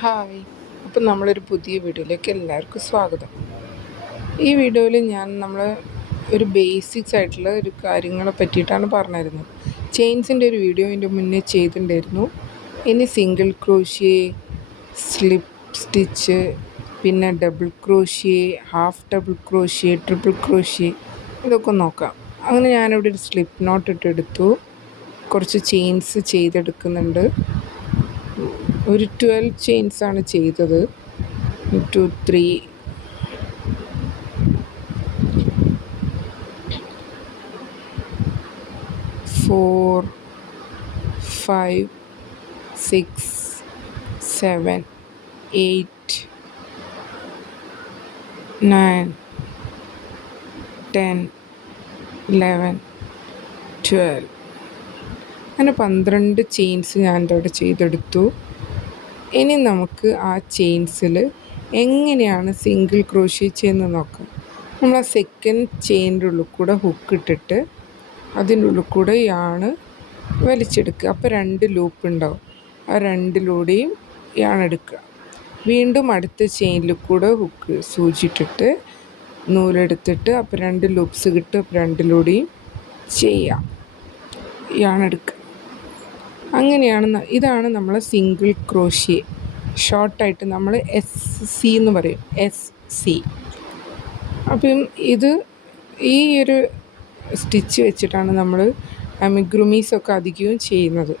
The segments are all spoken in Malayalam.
ഹായ്. അപ്പം നമ്മളൊരു പുതിയ വീഡിയോയിലേക്ക് എല്ലാവർക്കും സ്വാഗതം. ഈ വീഡിയോയിൽ നമ്മൾ ഒരു ബേസിക്സ് ആയിട്ടുള്ള ഒരു കാര്യങ്ങളെ പറ്റിയിട്ടാണ് പറഞ്ഞിരുന്നത്. ചെയിൻസിൻ്റെ ഒരു വീഡിയോ ഇതിൻ്റെ മുന്നേ ചെയ്തിട്ടുണ്ടായിരുന്നു. ഇനി സിംഗിൾ ക്രോഷ്യ, സ്ലിപ്പ് സ്റ്റിച്ച്, പിന്നെ double crochet, half double crochet, triple crochet, ഇതൊക്കെ നോക്കാം. അങ്ങനെ ഞാനിവിടെ ഒരു സ്ലിപ്പ് നോട്ട് ഇട്ടെടുത്തു. കുറച്ച് ചെയിൻസ് ചെയ്തെടുക്കുന്നുണ്ട്. ഒരു 12 ചെയിൻസ് ആണ് ചെയ്തത്. 2 3 4 5 6 7 8 9 10 11 12 അങ്ങനെ 12 ചെയിൻസ് ഞാൻ ഇവിടെ ചെയ്തെടുത്തു. ഇനി നമുക്ക് ആ ചെയിൻസിൽ എങ്ങനെയാണ് സിംഗിൾ ക്രോഷ്യ ചെയ്യുന്നത് നോക്കാം. നമ്മൾ ആ സെക്കൻഡ് ചെയിൻ്റെ ഉള്ളിൽ കൂടെ ഹുക്ക് ഇട്ടിട്ട് അതിൻ്റെ ഉള്ളിൽ കൂടെ യാണ് വലിച്ചെടുക്കുക. അപ്പോൾ 2 ലൂപ്പ് ഉണ്ടാവും. ആ 2ലൂടെയും യാണെടുക്കുക. വീണ്ടും അടുത്ത ചെയിനിൽ കൂടെ ഹുക്ക് സൂചിട്ടിട്ട് നൂലെടുത്തിട്ട് അപ്പോൾ 2 ലൂപ്സ് കിട്ടും. അപ്പോൾ 2ലൂടെയും ചെയ്യാം, യാണെടുക്കുക. അങ്ങനെയാണ് ഇതാണ് നമ്മൾ സിംഗിൾ ക്രോഷ്യ. ഷോർട്ടായിട്ട് നമ്മൾ SC എന്ന് പറയും, SC. അപ്പം ഈ ഒരു സ്റ്റിച്ച് വെച്ചിട്ടാണ് നമ്മൾ അമിഗ്രുമീസൊക്കെ അധികവും ചെയ്യുന്നത്.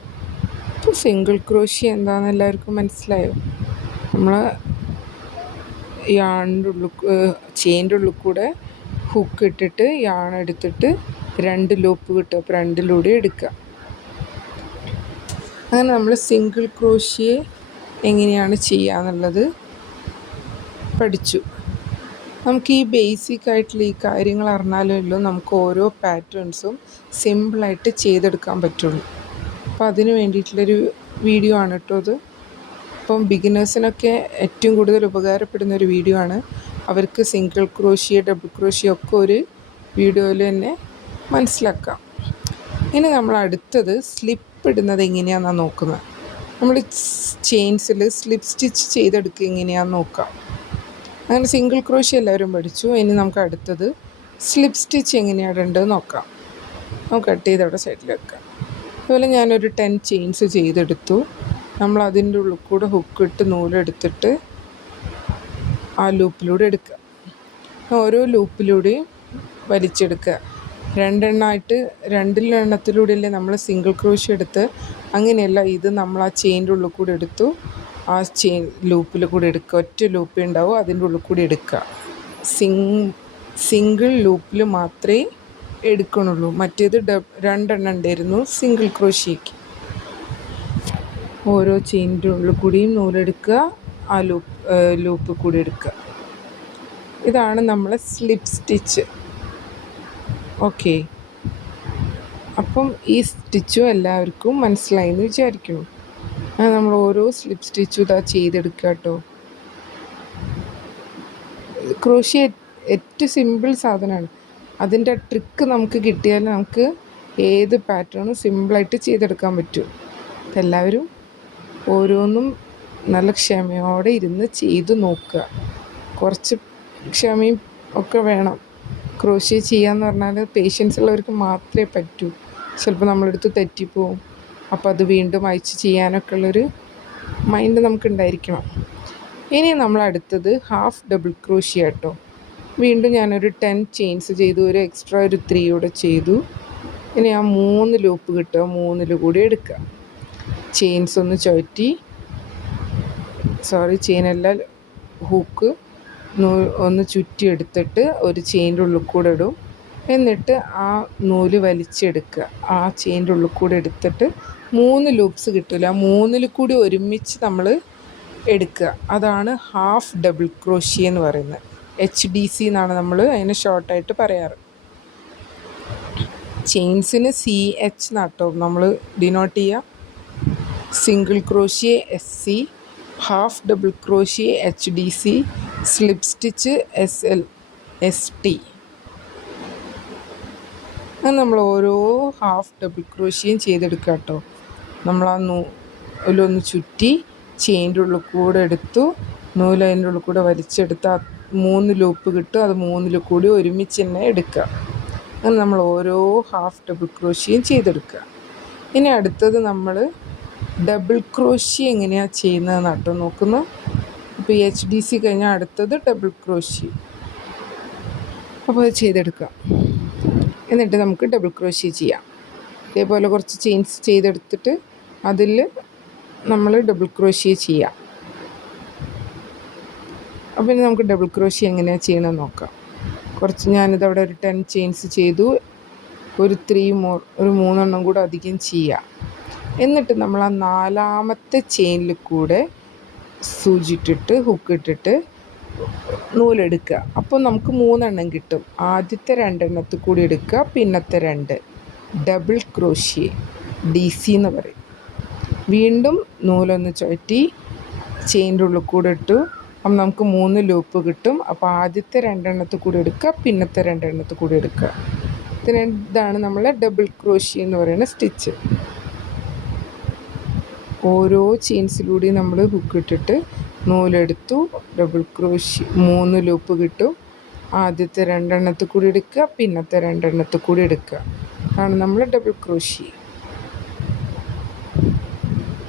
അപ്പോൾ സിംഗിൾ ക്രോഷ്യ എന്താണെന്ന് എല്ലാവർക്കും മനസ്സിലായോ? നമ്മൾ ചെയിൻ്റെ ഉള്ളിൽ കൂടെ ഹുക്ക് ഇട്ടിട്ട് യാണെടുത്തിട്ട് 2 ലൂപ്പ് കിട്ടും. അപ്പോൾ 2ലൂടെ എടുക്കുക. അങ്ങനെ നമ്മൾ സിംഗിൾ ക്രോഷ്യ എങ്ങനെയാണ് ചെയ്യുക എന്നുള്ളത് പഠിച്ചു. നമുക്ക് ഈ ബേസിക് ആയിട്ടുള്ള ഈ കാര്യങ്ങൾ അറിഞ്ഞാലല്ലോ നമുക്ക് ഓരോ പാറ്റേൺസും സിമ്പിളായിട്ട് ചെയ്തെടുക്കാൻ പറ്റുള്ളൂ. അപ്പോൾ അതിന് വേണ്ടിയിട്ടുള്ളൊരു വീഡിയോ ആണ് കേട്ടോ അത്. അപ്പം ബിഗിനേഴ്സിനൊക്കെ ഏറ്റവും കൂടുതൽ ഉപകാരപ്പെടുന്ന ഒരു വീഡിയോ ആണ്. അവർക്ക് സിംഗിൾ ക്രോഷ്യ, ഡബിൾ ക്രോഷ്യ ഒക്കെ ഒരു വീഡിയോയിൽ തന്നെ മനസ്സിലാക്കാം. ഇനി നമ്മൾ അടുത്തത് സ്ലിപ്പ് ഇടുന്നത് എങ്ങനെയാണെന്നാണ് നോക്കുന്നത്. നമ്മൾ ചെയിൻസിൽ സ്ലിപ്പ് സ്റ്റിച്ച് ചെയ്തെടുക്കുക എങ്ങനെയാണെന്ന് നോക്കാം. അങ്ങനെ സിംഗിൾ ക്രോഷ്യ എല്ലാവരും പഠിച്ചു. ഇനി നമുക്ക് അടുത്തത് സ്ലിപ്പ് സ്റ്റിച്ച് എങ്ങനെയാണ് ഇടേണ്ടത് നോക്കാം. നമുക്ക് കട്ട് ചെയ്ത് അവിടെ സൈഡിൽ വെക്കാം. അതുപോലെ ഞാനൊരു 10 ചെയിൻസ് ചെയ്തെടുത്തു. നമ്മൾ അതിൻ്റെ ഉള്ളിൽ കൂടെ ഹുക്കിട്ട് നൂലെടുത്തിട്ട് ആ ലൂപ്പിലൂടെ എടുക്കുക. ഓരോ ലൂപ്പിലൂടെയും വലിച്ചെടുക്കുക. 2 എണ്ണമായിട്ട് 2 എണ്ണത്തിലൂടെയല്ലേ നമ്മൾ സിംഗിൾ ക്രോഷ്യ എടുത്ത്. അങ്ങനെയല്ല, ഇത് നമ്മൾ ആ ചെയിൻ്റെ ഉള്ളിൽ കൂടെ എടുത്തു, ആ ചെയിൻ ലൂപ്പിൽ കൂടെ എടുക്കുക. ഒറ്റ ലൂപ്പേ ഉണ്ടാവും, അതിൻ്റെ ഉള്ളിൽ കൂടി എടുക്കുക. സിംഗിൾ ലൂപ്പിൽ മാത്രമേ എടുക്കണുള്ളൂ. മറ്റേത് 2 എണ്ണം ഉണ്ടായിരുന്നു സിംഗിൾ ക്രോഷ്യയ്ക്ക്. ഓരോ ചെയിൻ്റെ ഉള്ളിൽ കൂടിയും നൂലെടുക്കുക, ആ ലൂപ്പ് കൂടി എടുക്കുക. ഇതാണ് നമ്മളെ സ്ലിപ്പ് സ്റ്റിച്ച്. ഓക്കെ. അപ്പം ഈ സ്റ്റിച്ചും എല്ലാവർക്കും മനസ്സിലായി എന്ന് വിചാരിക്കുന്നു. നമ്മൾ ഓരോ സ്ലിപ്പ് സ്റ്റിച്ചും ഇതാ ചെയ്തെടുക്കുക കേട്ടോ. ക്രോഷ്യ ഏറ്റവും സിമ്പിൾ സാധനമാണ്. അതിൻ്റെ ട്രിക്ക് നമുക്ക് കിട്ടിയാൽ നമുക്ക് ഏത് പാറ്റേണും സിമ്പിളായിട്ട് ചെയ്തെടുക്കാൻ പറ്റും. അപ്പം എല്ലാവരും ഓരോന്നും നല്ല ക്ഷമയോടെ ഇരുന്ന് ചെയ്ത് നോക്കുക. കുറച്ച് ക്ഷമയും ഒക്കെ വേണം. ക്രോഷ്യ ചെയ്യാന്ന് പറഞ്ഞാൽ പേഷ്യൻസ് ഉള്ളവർക്ക് മാത്രമേ പറ്റൂ. ചിലപ്പോൾ നമ്മളെടുത്ത് തെറ്റിപ്പോവും. അപ്പോൾ അത് വീണ്ടും അയച്ച് ചെയ്യാനൊക്കെ ഉള്ളൊരു മൈൻഡ് നമുക്കുണ്ടായിരിക്കണം. ഇനി നമ്മൾ അടുത്തത് ഹാഫ് ഡബിൾ ക്രോഷ്യ കേട്ടോ. വീണ്ടും ഞാനൊരു 10 ചെയിൻസ് ചെയ്തു. ഒരു എക്സ്ട്രാ ഒരു 3 കൂടെ ചെയ്തു. ഇനി ആ 3 ലൂപ്പ് കിട്ടുക, 3 കൂടി എടുക്കുക. ചെയിൻസ് ഒന്ന് ചുറ്റി, ചെയിനല്ല, ഹൂക്ക് ഒന്ന് ചുറ്റിയെടുത്തിട്ട് ഒരു ചെയിൻ്റെ ഉള്ളിൽ കൂടെ ഇടും. എന്നിട്ട് ആ നൂല് വലിച്ചെടുക്കുക. ആ ചെയിൻ്റെ ഉള്ളിൽ കൂടെ എടുത്തിട്ട് 3 ലൂപ്സ് കിട്ടില്ല, 3 കൂടി ഒരുമിച്ച് നമ്മൾ എടുക്കുക. അതാണ് ഹാഫ് ഡബിൾ ക്രോഷ്യ എന്ന് പറയുന്നത്. HDC എന്നാണ് നമ്മൾ അതിനെ ഷോർട്ടായിട്ട് പറയാറ്. ചെയിൻസിന് CH എന്നാട്ടോ നമ്മൾ ഡിനോട്ട് ചെയ്യുക. Single crochet SC, half double crochet HDC, slip stitch ST. അങ്ങനെ നമ്മൾ ഓരോ ഹാഫ് ഡബിൾ ക്രോഷ്യയും ചെയ്തെടുക്കുക കേട്ടോ. നമ്മൾ ആ നൂലൊന്ന് ചുറ്റി ചെയിൻ്റെ ഉള്ളിൽ കൂടെ എടുത്തു, നൂല് അതിൻ്റെ ഉള്ളിൽ കൂടെ വലിച്ചെടുത്ത് 3 ലൂപ്പ് കിട്ടും. അത് 3 കൂടി ഒരുമിച്ച് തന്നെ എടുക്കുക. അങ്ങനെ നമ്മൾ ഓരോ ഹാഫ് ഡബിൾ ക്രോഷ്യയും ചെയ്തെടുക്കുക. ഇനി അടുത്തത് നമ്മൾ ഡബിൾ ക്രോഷ്യ എങ്ങനെയാണ് ചെയ്യുന്നതെന്ന് കേട്ടോ നോക്കുന്നു. ഇപ്പോൾ HDC കഴിഞ്ഞാൽ അടുത്തത് ഡബിൾ ക്രോഷ്യ. അപ്പോൾ അത് ചെയ്തെടുക്കാം. എന്നിട്ട് നമുക്ക് ഡബിൾ ക്രോഷ്യ ചെയ്യാം. ഇതേപോലെ കുറച്ച് ചെയിൻസ് ചെയ്തെടുത്തിട്ട് അതിൽ നമ്മൾ ഡബിൾ ക്രോഷ്യ ചെയ്യാം. അപ്പോൾ ഇനി നമുക്ക് ഡബിൾ ക്രോഷ്യ എങ്ങനെയാണ് ചെയ്യണമെന്ന് നോക്കാം. ഞാനിതവിടെ ഒരു 10 ചെയിൻസ് ചെയ്തു. ഒരു 3 കൂടെ അധികം ചെയ്യാം. എന്നിട്ട് നമ്മൾ ആ 4ാമത്തെ ചെയിനിൽ കൂടെ സൂചിട്ടിട്ട് ഹുക്കിട്ടിട്ട് നൂലെടുക്കുക. അപ്പോൾ നമുക്ക് 3 കിട്ടും. ആദ്യത്തെ 2 കൂടി എടുക്കുക, പിന്നത്തെ 2 ഡബിൾ ക്രോഷ്യ, DC എന്ന് പറയും. വീണ്ടും നൂലൊന്ന് ചുറ്റി ചെയിൻ്റെ ഉള്ളിൽ കൂടെ ഇട്ടു. അപ്പം നമുക്ക് 3 ലൂപ്പ് കിട്ടും. അപ്പോൾ ആദ്യത്തെ 2 കൂടി എടുക്കുക, പിന്നത്തെ 2 കൂടി എടുക്കുക. ഇതാണ് നമ്മളെ ഡബിൾ ക്രോഷ്യ എന്ന് പറയുന്ന സ്റ്റിച്ച്. ഓരോ ചെയിൻസിലൂടെയും നമ്മൾ ഹുക്കിട്ടിട്ട് നൂലെടുത്തു, ഡബിൾ ക്രോഷ്യ 3 ലൂപ്പ് കിട്ടും. ആദ്യത്തെ 2 കൂടി എടുക്കുക, പിന്നത്തെ 2 കൂടി എടുക്കുക. അതാണ് നമ്മൾ ഡബിൾ ക്രോഷ്യ.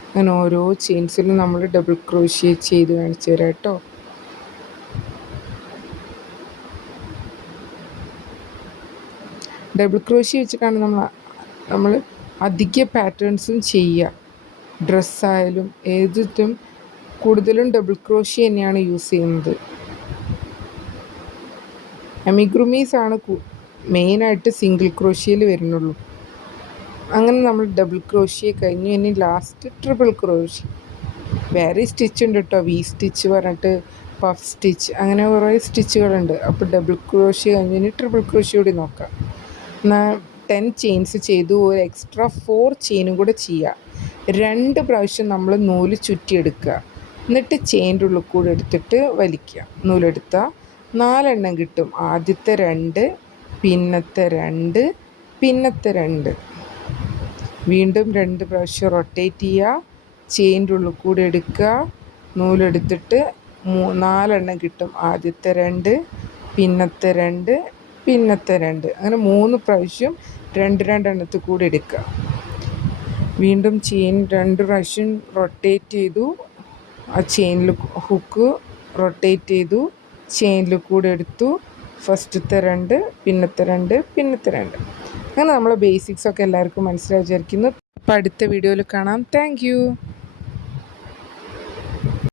അങ്ങനെ ഓരോ ചെയിൻസിലും നമ്മൾ ഡബിൾ ക്രോഷ്യ ചെയ്ത് കാണിച്ചു തരാം കേട്ടോ. ഡബിൾ ക്രോഷ്യ വെച്ചിട്ടാണ് നമ്മൾ അധിക പാറ്റേൺസും ചെയ്യുക. ഡ്രസ്സായാലും ഏതിട്ടും കൂടുതലും ഡബിൾ ക്രോഷ്യ തന്നെയാണ് യൂസ് ചെയ്യുന്നത്. അമിഗ്രുമീസാണ് മെയിനായിട്ട് സിംഗിൾ ക്രോഷ്യയിൽ വരുന്നുള്ളൂ. അങ്ങനെ നമ്മൾ ഡബിൾ ക്രോഷ്യ കഴിഞ്ഞു. ഇനി ലാസ്റ്റ് ട്രിപ്പിൾ ക്രോഷ്യ. വേറെ സ്റ്റിച്ച് ഉണ്ട് കേട്ടോ, V സ്റ്റിച്ച് പറഞ്ഞിട്ട്, പഫ് സ്റ്റിച്ച്, അങ്ങനെ കുറേ സ്റ്റിച്ചുകളുണ്ട്. അപ്പോൾ ഡബിൾ ക്രോഷ്യ കഴിഞ്ഞ് ഇനി ട്രിപ്പിൾ ക്രോഷ്യ കൂടി നോക്കാം. 10 ചെയിൻസ് ചെയ്തു. ഒരു എക്സ്ട്രാ 4 ചെയിനും കൂടെ ചെയ്യുക. 2 പ്രാവശ്യം നമ്മൾ നൂല് ചുറ്റിയെടുക്കുക. എന്നിട്ട് ചെയിൻ്റെ ഉള്ളിൽ കൂടെ എടുത്തിട്ട് വലിക്കുക. നൂലെടുത്താൽ 4 കിട്ടും. ആദ്യത്തെ 2, പിന്നത്തെ 2, പിന്നത്തെ 2. വീണ്ടും 2 പ്രാവശ്യം റൊട്ടേറ്റ് ചെയ്യുക. ചെയിൻ്റെ ഉള്ളിൽ കൂടെ എടുക്കുക. നൂലെടുത്തിട്ട് 4 കിട്ടും. ആദ്യത്തെ 2, പിന്നത്തെ 2, പിന്നത്തെ 2. അങ്ങനെ 3 പ്രാവശ്യം 2 കൂടെ എടുക്കുക. വീണ്ടും ചെയിൻ 2 പ്രാവശ്യം റൊട്ടേറ്റ് ചെയ്തു. ആ ചെയിനിൽ ഹുക്ക് റൊട്ടേറ്റ് ചെയ്തു. ചെയിനിൽ കൂടെ എടുത്തു. ഫസ്റ്റത്തെ 2, പിന്നത്തെ 2, പിന്നത്തെ 2. അങ്ങനെ നമ്മളെ ബേസിക്സൊക്കെ എല്ലാവർക്കും മനസ്സിലായി വിചാരിക്കുന്നു. അപ്പോൾ അടുത്ത വീഡിയോയിൽ കാണാം. Thank you.